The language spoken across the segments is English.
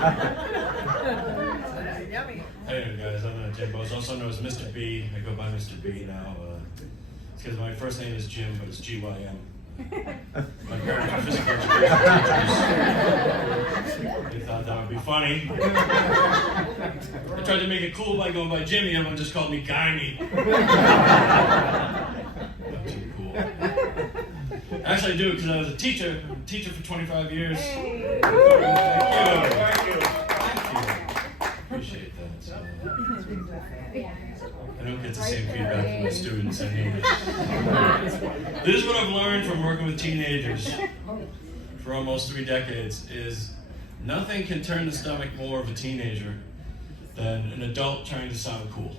Hey guys, I'm Jim Bose, also known as Mr. B. I go by Mr. B now. It's because my first name is Jim, but it's G-Y-M. My parents are physical education teachers. They thought that would be funny. I tried to make it cool by going by Jimmy. Everyone just called me Guy-Me. Not too cool. Actually, I do, because I was a teacher for 25 years. Hey. Thank you. Appreciate that. I don't get the same feedback from the students I need. This is what I've learned from working with teenagers for almost 3 decades, is nothing can turn the stomach more of a teenager than an adult trying to sound cool.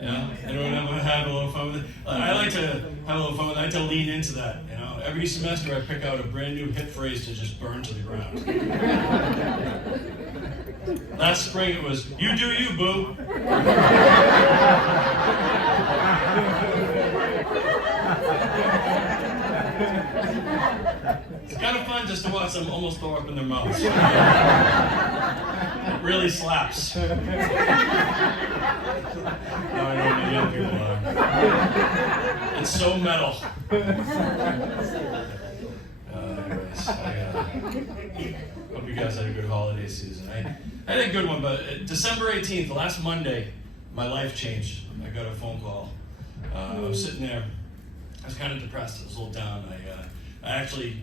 Yeah, anyone ever have a little fun with it? I like to have a little fun with it. I like to lean into that. You know, every semester I pick out a brand new hit phrase to just burn to the ground. Last spring it was, "You do you, boo." It's kind of fun just to watch them almost throw up in their mouths. It really slaps. Now I know what the young people are. It's so metal. Anyways, I hope you guys had a good holiday season. I had a good one, but December 18th, last Monday, my life changed. I got a phone call. I was sitting there. I was kind of depressed. I was a little down. I actually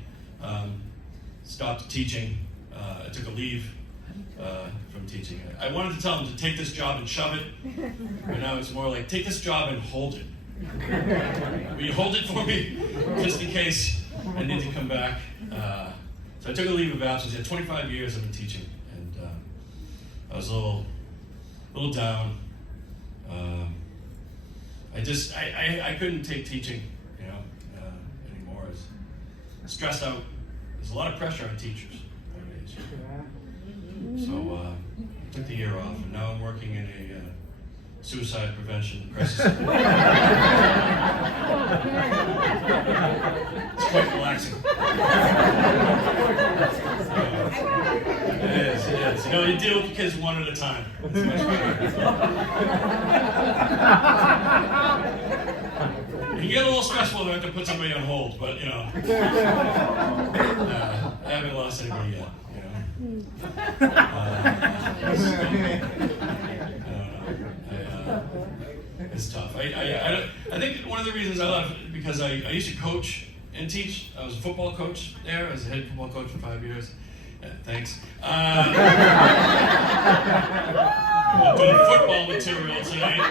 stopped teaching. I took a leave from teaching. I wanted to tell them to take this job and shove it. But now it's more like, take this job and hold it. Will you hold it for me, just in case I need to come back? So I took a leave of absence. I had 25 years I've been teaching, and I was a little down. I couldn't take teaching, anymore. I was stressed out. There's a lot of pressure on teachers nowadays. So I took the year off, and now I'm working in a suicide prevention crisis. It's quite relaxing. It is. You know, you deal with the kids one at a time. It's much better. You get a little stressful when you have to put somebody on hold, but I haven't lost anybody yet. It's tough. I think one of the reasons I left, because I used to coach and teach. I was a football coach there. I was a head football coach for 5 years. Thanks. I'm doing football material tonight.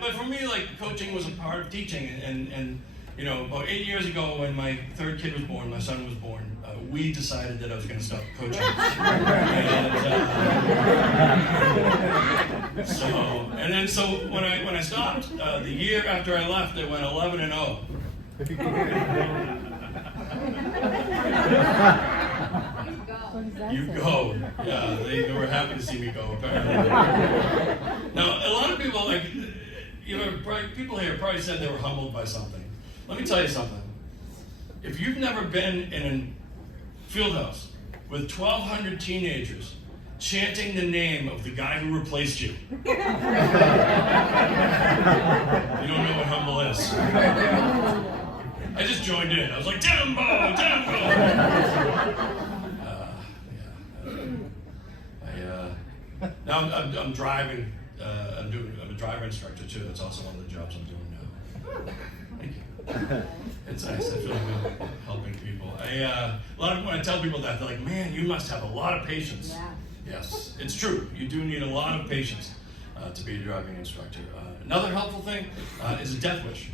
But for me, like, coaching was a part of teaching, and about 8 years ago, when my third kid was born, my son was born, we decided that I was going to stop coaching. So when I stopped, the year after I left, it went 11-0. You go. Yeah, they were happy to see me go, apparently. Now, a lot of people, people here probably said they were humbled by something. Let me tell you something. If you've never been in a field house with 1,200 teenagers chanting the name of the guy who replaced you, you don't know what humble is. I just joined in. I was like, Dembo! Now I'm driving. I'm a driver instructor too. That's also one of the jobs I'm doing now. Thank you. It's nice. I feel good helping people. A lot of when I tell people that, they're like, "Man, you must have a lot of patience." Yeah. Yes, it's true. You do need a lot of patience to be a driving instructor. Another helpful thing is a death wish.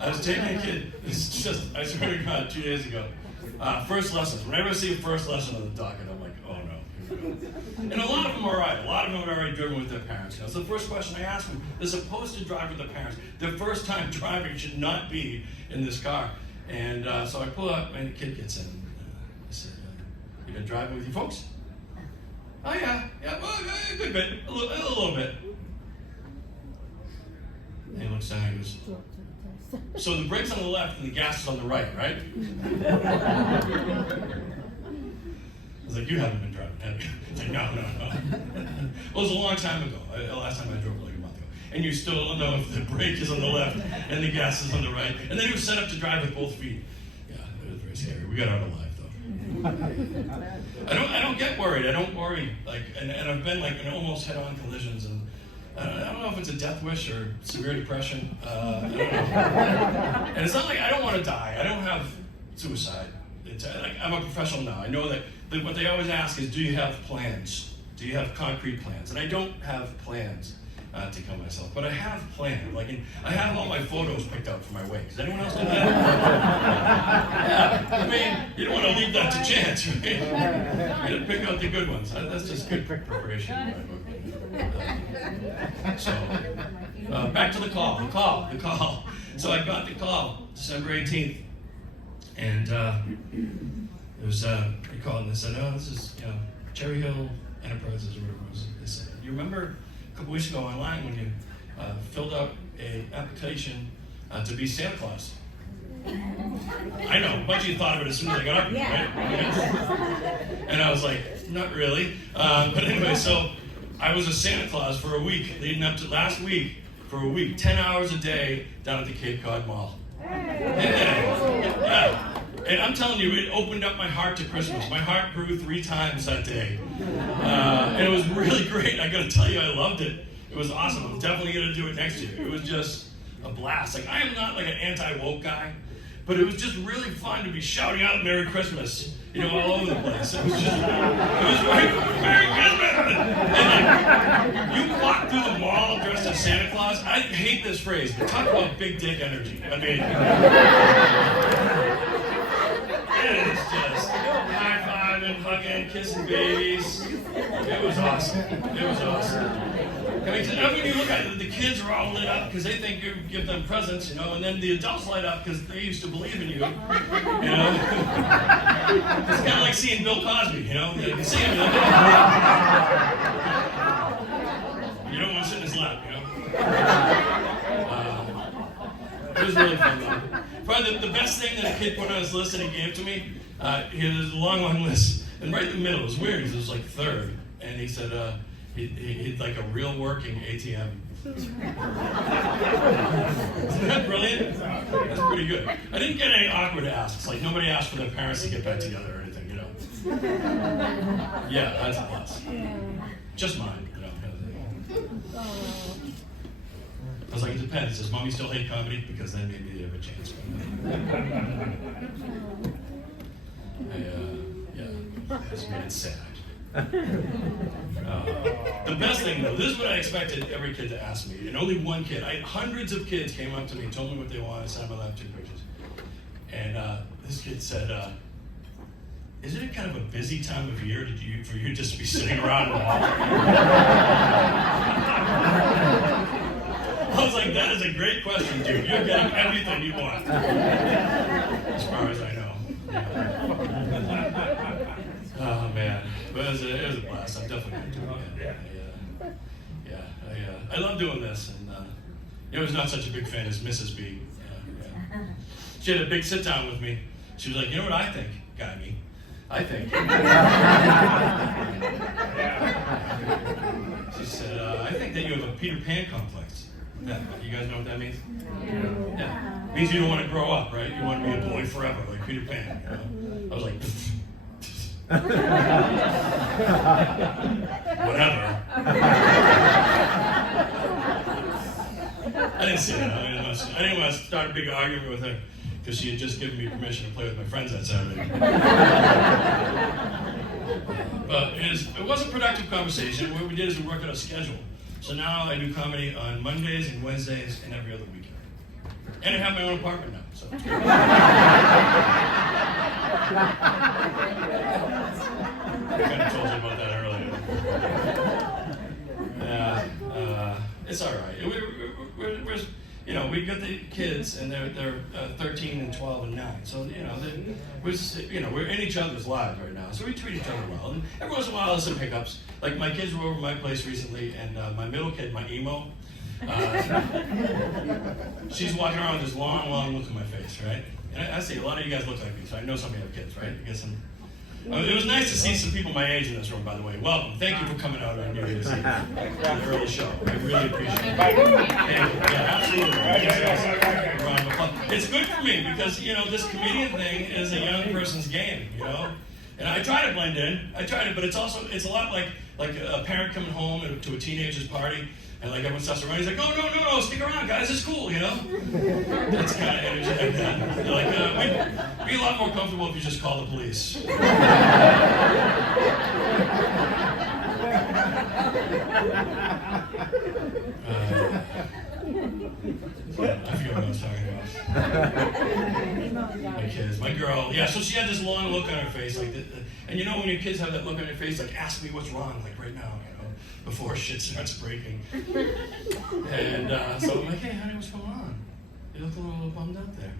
I was taking a kid. I swear to God, 2 days ago. First lessons. Whenever I see a first lesson on the docket, I'm like, oh no, here we go. And a lot of them are right. A lot of them are already driven with their parents. So the first question I ask them, they're supposed to drive with their parents. Their first time driving should not be in this car. And so I pull up, and the kid gets in. I said, you been driving with your folks? Oh yeah, well, a good bit, a little bit. And he looks down and he goes, So the brake's on the left and the gas is on the right, right? I was like, you haven't been driving, have you? It's like, no. Well, it was a long time ago. Last time I drove like a month ago. And you still don't know if the brake is on the left and the gas is on the right. And then he was set up to drive with both feet. Yeah, it was very scary. We got out alive though. I don't get worried. I don't worry. And I've been in almost head-on collisions, and I don't know if it's a death wish or severe depression. I don't know. And it's not like I don't want to die. I don't have suicide. I'm a professional now. I know that what they always ask is, do you have plans? Do you have concrete plans? And I don't have plans to kill myself, but I have planned. I have all my photos picked out for my wake. Does anyone else do that? Yeah. I mean, you don't want to leave that to chance, right? You got to pick out the good ones. That's just good preparation. So, back to the call. So I got the call December 18th, and it was they called and they said, "Oh, this is Cherry Hill Enterprises or whatever it was." They said, "You remember a couple weeks ago online when you filled out an application to be Santa Claus?" I know, a bunch of you thought of it as soon as I got up, right? And I was like, not really. But anyway, so I was a Santa Claus for a week, leading up to last week, for a week, 10 hours a day down at the Cape Cod Mall. Yeah. And I'm telling you, it opened up my heart to Christmas. My heart grew 3 times that day. And it was really great. I gotta tell you, I loved it. It was awesome. I'm definitely gonna do it next year. It was just a blast. I am not an anti-woke guy, but it was just really fun to be shouting out Merry Christmas, all over the place. It was like, Merry Christmas! And you walk through the mall dressed as Santa Claus. I hate this phrase, but talk about big dick energy. I mean, it's just high-fiving, hugging, kissing babies. It was awesome. I mean, when you look at it, the kids are all lit up because they think you give them presents, and then the adults light up because they used to believe in you, It's kind of like seeing Bill Cosby, You can see him, you don't want to sit in his lap, It was really fun, though. Probably the best thing that a kid put on his list that he gave to me, he had a long list, and right in the middle, it was weird, it was like third, and he said, he'd like a real working ATM. Isn't that brilliant? That's pretty good. I didn't get any awkward asks, nobody asked for their parents to get back together or anything, Yeah, that's a plus. Just mine, I was like, it depends. Does mommy still hate comedy? Because then maybe they have a chance. That's made it sad. The best thing, though, this is what I expected every kid to ask me, and only one kid. Hundreds of kids came up to me, told me what they wanted, sent them 2 pictures. And this kid said, isn't it kind of a busy time of year for you just to be sitting around? I was like, that is a great question, dude. You're getting everything you want. As far as I know. Oh, man. But it was a blast. I'm definitely going to do it again. I love doing this. And I was not such a big fan as Mrs. B. She had a big sit down with me. She was like, you know what I think, Guy? I think. She said, I think that you have a Peter Pan complex. Yeah, you guys know what that means? Yeah. It means you don't want to grow up, right? You want to be a boy forever, like Peter Pan. I was like, whatever. I didn't say that. I didn't want to start a big argument with her because she had just given me permission to play with my friends that Saturday. But it was a productive conversation. What we did is we worked out a schedule. So now I do comedy on Mondays and Wednesdays and every other weekend. And I have my own apartment now, so. I kind of told you about that earlier. It's all right. We got the kids, and they're 13 and 12 and 9. So we're in each other's lives right now. So we treat each other well. And every once in a while, there's some hiccups. Like my kids were over at my place recently, and my middle kid, my emo, She's walking around with this long, long look on my face, right? And I see a lot of you guys look like me, so I know some of you have kids, right? You get some. It was nice to see some people my age in this room, by the way. Welcome. Thank you for coming out on New Year's Eve. An early show. I really appreciate it. Yeah, absolutely. Round of applause. It's good for me because, you know, this comedian thing is a young person's game, you know? And I try to blend in. But it's a lot like a parent coming home to a teenager's party, and like everyone starts to run. He's like, no, stick around, guys. It's cool, you know. That's kind of energy like that. They're like, we'd be a lot more comfortable if you just call the police. I forget what I was talking about. My kids, my girl. Yeah, so she had this long look on her face, like, and you know when your kids have that look on their face, like, ask me what's wrong, like right now, you know, before shit starts breaking. And so I'm like, hey, honey, what's going on? You look a little bummed out there.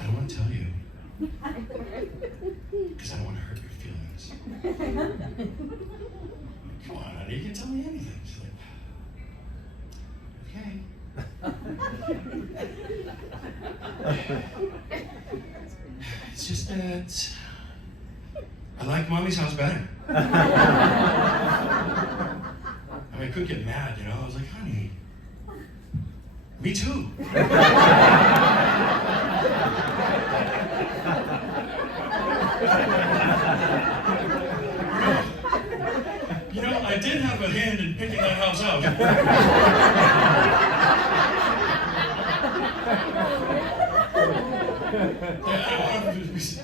I don't want to tell you, because I don't want to hurt your feelings. Come on, honey, you can tell me anything. She's like, okay. It's just that I like Mommy's house better. I mean, I couldn't get mad, you know. I was like, honey, me too. You know, I did have a hand in picking that house out.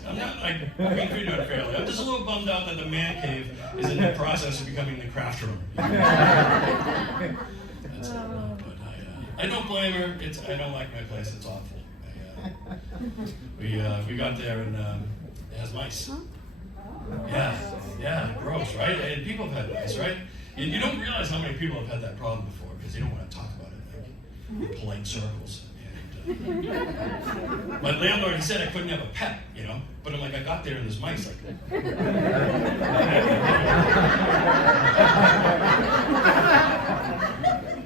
I'm not like being treated unfairly. I'm just a little bummed out that the man cave is in the process of becoming the craft room. That's all. But I don't blame her. I don't like my place. It's awful. We got there and it has mice. Yeah, gross, right? And people have had mice, right? You don't realize how many people have had that problem before because you don't want to talk about it like in polite circles. My landlord, he said I couldn't have a pet, you know, but I'm like, I got there and there's mice like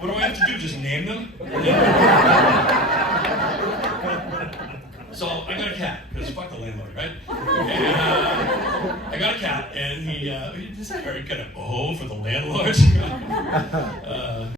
what do I have to do, just name them? So I got a cat, because fuck the landlord, right? And got a cat, and he is that very kind of for the landlords?